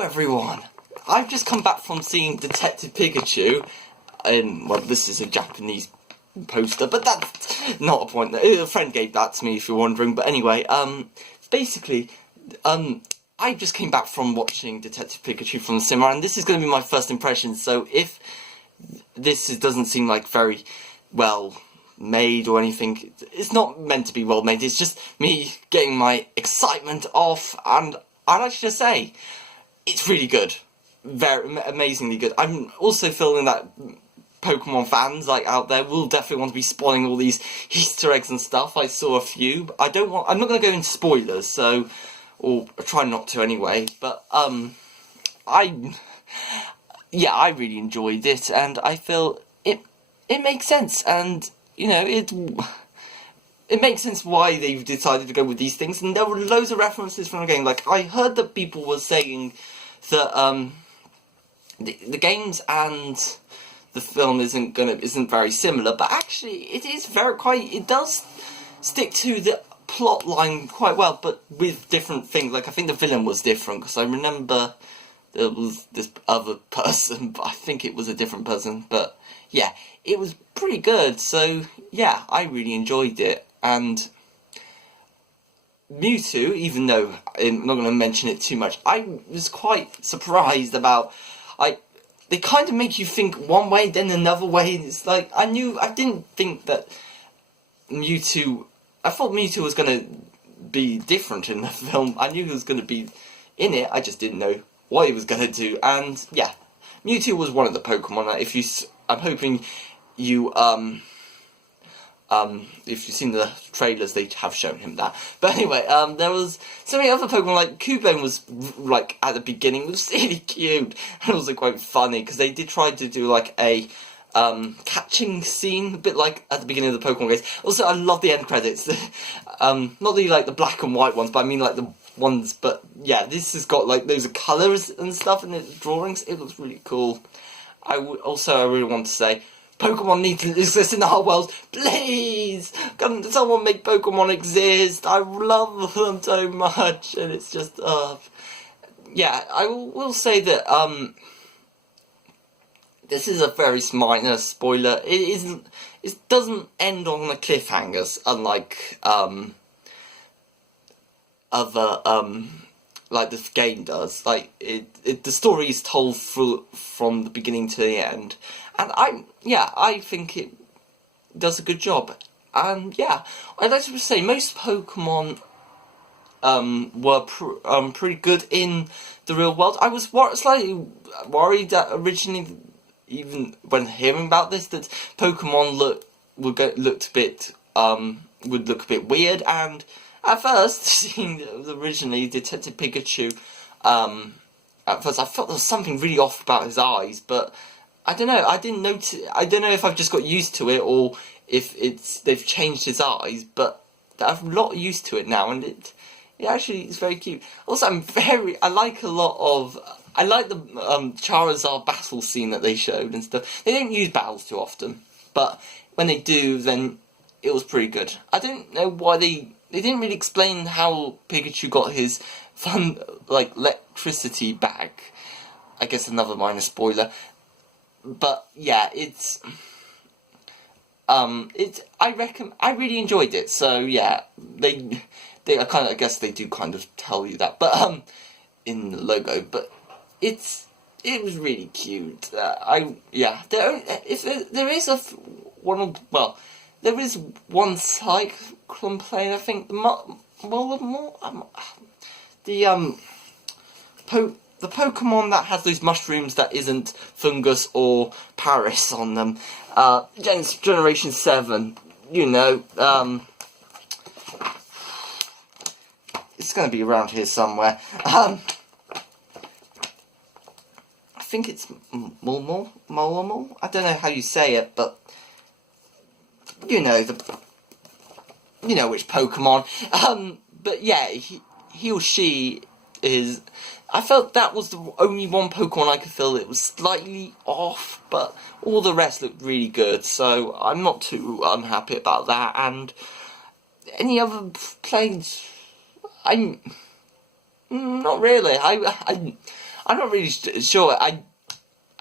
Hello everyone! I've just come back from seeing Detective Pikachu, well, this is a Japanese poster, but that's not a point. A friend gave that to me, if you're wondering, but anyway, basically, I just came back from watching Detective Pikachu from the cinema, and this is going to be my first impression, so if this doesn't seem like very well made or anything, it's not meant to be well made, it's just me getting my excitement off, and I'd like to just say, it's really good. Very amazingly good. I'm also feeling that Pokemon fans out there will definitely want to be spawning all these Easter eggs and stuff. I saw a few. I'm not going to go into spoilers, or try not to anyway. But I really enjoyed it, and I feel it makes sense, and it makes sense why they've decided to go with these things, and there were loads of references from the game. I heard that people were saying that the games and the film isn't very similar, but actually it does stick to the plot line quite well, but with different things. I think the villain was different, because I remember there was this other person, but I think it was a different person, but yeah, it was pretty good, so yeah, I really enjoyed it. And Mewtwo, even though I'm not going to mention it too much, I was quite surprised about, they kind of make you think one way, then another way, and it's I didn't think that Mewtwo, I thought Mewtwo was going to be different in the film. I knew he was going to be in it, I just didn't know what he was going to do, and yeah, Mewtwo was one of the Pokemon that I'm hoping you, if you've seen the trailers, they have shown him that. But anyway, there was so many other Pokemon, Cubone was, at the beginning, was really cute, and also quite funny, because they did try to do, a, catching scene, a bit like at the beginning of the Pokemon games. Also, I love the end credits, not the black and white ones, but I mean, the ones, but yeah, this has got, those colours and stuff in the drawings. It looks really cool. I really want to say, Pokemon need to exist in our world. Please! Can someone make Pokemon exist? I love them so much. And it's just, yeah, I will say that, this is a very minor spoiler. It doesn't end on a cliffhanger, unlike, like this game does. The story is told from the beginning to the end, and I think it does a good job. And yeah, I'd like to say most Pokemon were pretty good in the real world. I was slightly worried that originally, even when hearing about this, that Pokemon would look a bit weird, and at first, seeing originally Detective Pikachu, at first I felt there was something really off about his eyes, but I don't know, I didn't notice, I don't know if I've just got used to it, or if they've changed his eyes, but I'm a lot used to it now, and it actually is very cute. Also, I like the Charizard battle scene that they showed and stuff. They don't use battles too often, but when they do, then it was pretty good. I don't know why they didn't really explain how Pikachu got his fun, electricity back. I guess another minor spoiler. But yeah, I really enjoyed it. So yeah, I guess they do kind of tell you that, but in the logo. But it was really cute. There is one slight complaint, I think. The Pokemon that has those mushrooms that isn't fungus or Paris on them, Generation 7, it's going to be around here somewhere. I think it's Molomol? I don't know how you say it, but you know which Pokemon. But yeah, he or she is. I felt that was the only one Pokemon I could feel it was slightly off, but all the rest looked really good, so I'm not too unhappy about that. And any other plays, I'm not really. I'm not really sure.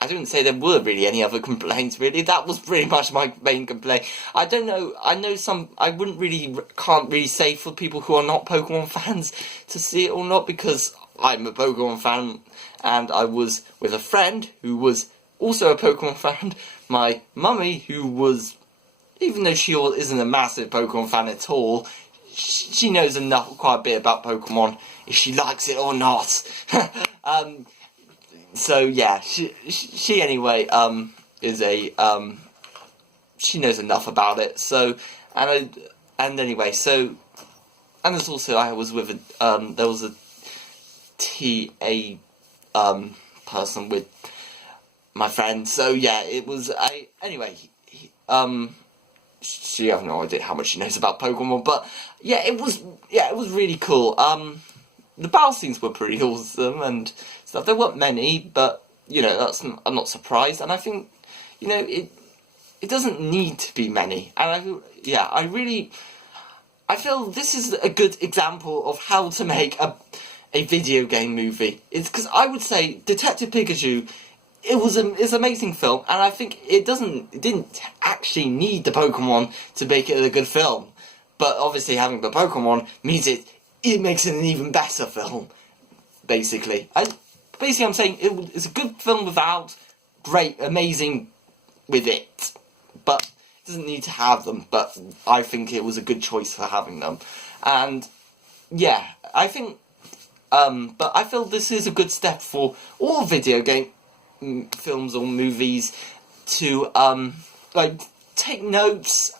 I didn't say there were really any other complaints, really. That was pretty much my main complaint. I don't know, I know some, I can't really say for people who are not Pokemon fans to see it or not, because I'm a Pokemon fan, and I was with a friend who was also a Pokemon fan, my mummy, who was, even though she isn't a massive Pokemon fan at all, she knows quite a bit about Pokemon, if she likes it or not. So yeah, she anyway is a she knows enough about it. So and anyway, so and there's also I was with there was a TA person with my friend. So yeah, it was anyway. She have no idea how much she knows about Pokemon, but yeah, it was really cool. The battle scenes were pretty awesome and stuff. There weren't many, but you know, I'm not surprised. And I think, you know, it doesn't need to be many. And I feel this is a good example of how to make a video game movie. It's because I would say Detective Pikachu, it's an amazing film, and I think it didn't actually need the Pokemon to make it a good film. But obviously having the Pokemon means it makes it an even better film, basically. I'm saying it's a good film without amazing with it. But it doesn't need to have them, but I think it was a good choice for having them. And, yeah, I think, but I feel this is a good step for all video game films or movies to, take notes,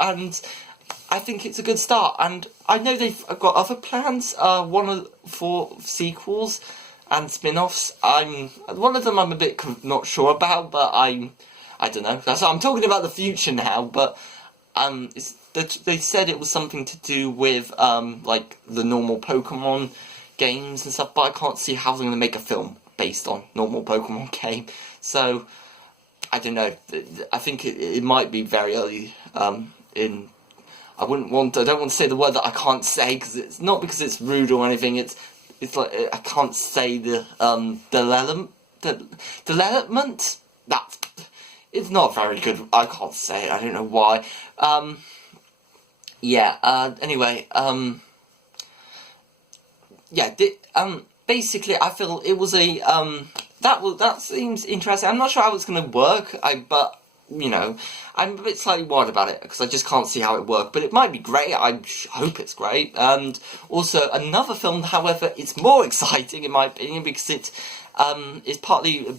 and I think it's a good start, and I know they've got other plans, for sequels and spin-offs. One of them I'm a bit not sure about, but I don't know. I'm talking about the future now, but they said it was something to do with like the normal Pokemon games and stuff, but I can't see how they're going to make a film based on normal Pokemon game. So I don't know. I think it might be very early in. I don't want to say the word that I can't say, because it's not because it's rude or anything. It's like I can't say the development. That it's not very good. I can't say it. I don't know why. Anyway. Basically, I feel it was a that seems interesting. I'm not sure how it's going to work. But you know, I'm a bit slightly worried about it because I just can't see how it worked. But it might be great. I hope it's great. And also another film, however, it's more exciting in my opinion because it's partly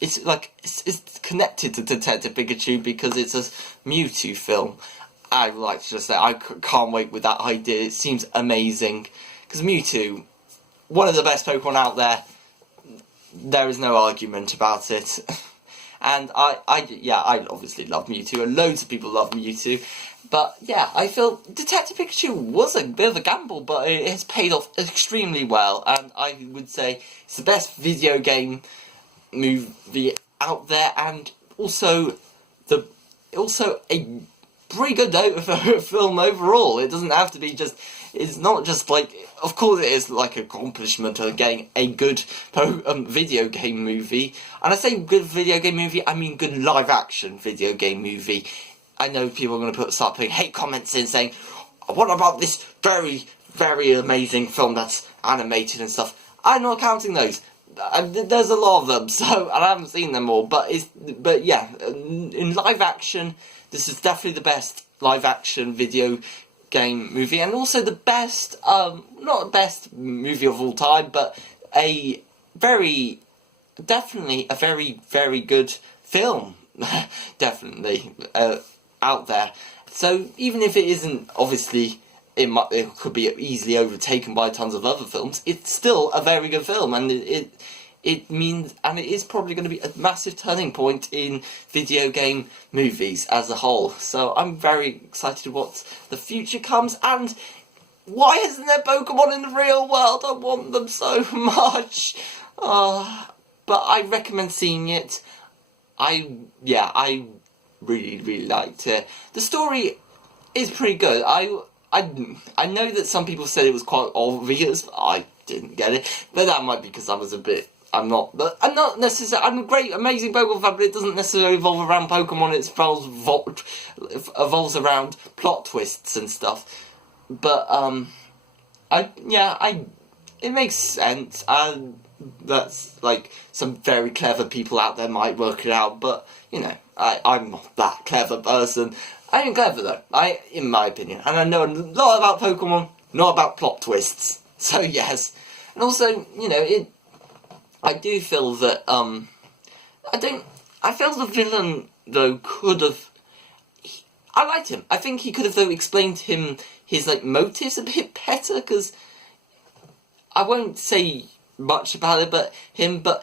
it's connected to Detective Pikachu because it's a Mewtwo film. I would like to just say I can't wait with that idea. It seems amazing because Mewtwo, one of the best Pokemon out there. There is no argument about it. And I obviously love Mewtwo, and loads of people love Mewtwo. But yeah, I feel Detective Pikachu was a bit of a gamble, but it has paid off extremely well. And I would say it's the best video game movie out there, and also a pretty good note for a film overall. It doesn't have to be just. It's not just like, of course it is like an accomplishment of getting a good video game movie. And I say good video game movie, I mean good live action video game movie. I know people are going to start putting hate comments in saying, what about this very, very amazing film that's animated and stuff? I'm not counting those. There's a lot of them, so and I haven't seen them all. But yeah, in live action, this is definitely the best live action video game movie, and also the best, not the best movie of all time, but definitely a very, very good film, definitely, out there. So, even if it isn't, obviously, it could be easily overtaken by tons of other films, it's still a very good film, and it means, and it is probably going to be a massive turning point in video game movies as a whole. So I'm very excited what the future comes, and why isn't there Pokemon in the real world? I want them so much. But I recommend seeing it. I really, really liked it. The story is pretty good. I know that some people said it was quite obvious. I didn't get it, but that might be because I was a bit I'm not necessarily. I'm a great, amazing Pokemon fan, but it doesn't necessarily evolve around Pokemon. It evolves around plot twists and stuff. But it makes sense, and that's like some very clever people out there might work it out. But you know, I'm not that clever person. I am clever though, in my opinion, and I know a lot about Pokemon, not about plot twists. So yes, and also you know I do feel that I feel the villain though could have. I liked him. I think he could have though explained to him his like motives a bit better, because I won't say much about it, but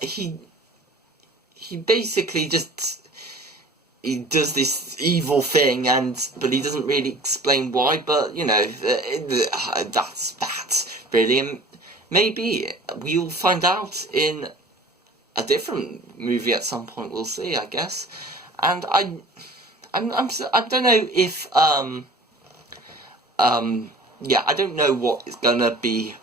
he basically just he does this evil thing, but he doesn't really explain why. But you know, that's really. And maybe we'll find out in a different movie at some point. We'll see, I guess. And I don't know if I don't know what is gonna be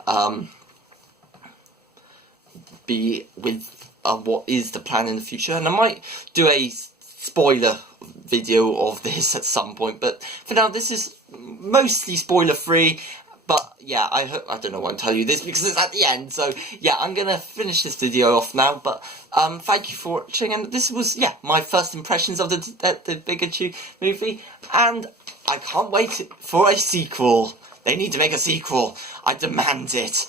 with what is the plan in the future, and I might do a spoiler video of this at some point, but for now this is mostly spoiler free. But yeah, I don't know why I'm telling you this because it's at the end, so yeah, I'm gonna finish this video off now. But thank you for watching, and this was my first impressions of the Pikachu movie, and I can't wait for a sequel. They need to make a sequel. I demand it.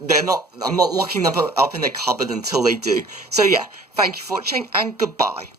I'm not locking them up in the cupboard until they do. So yeah, thank you for watching, and goodbye.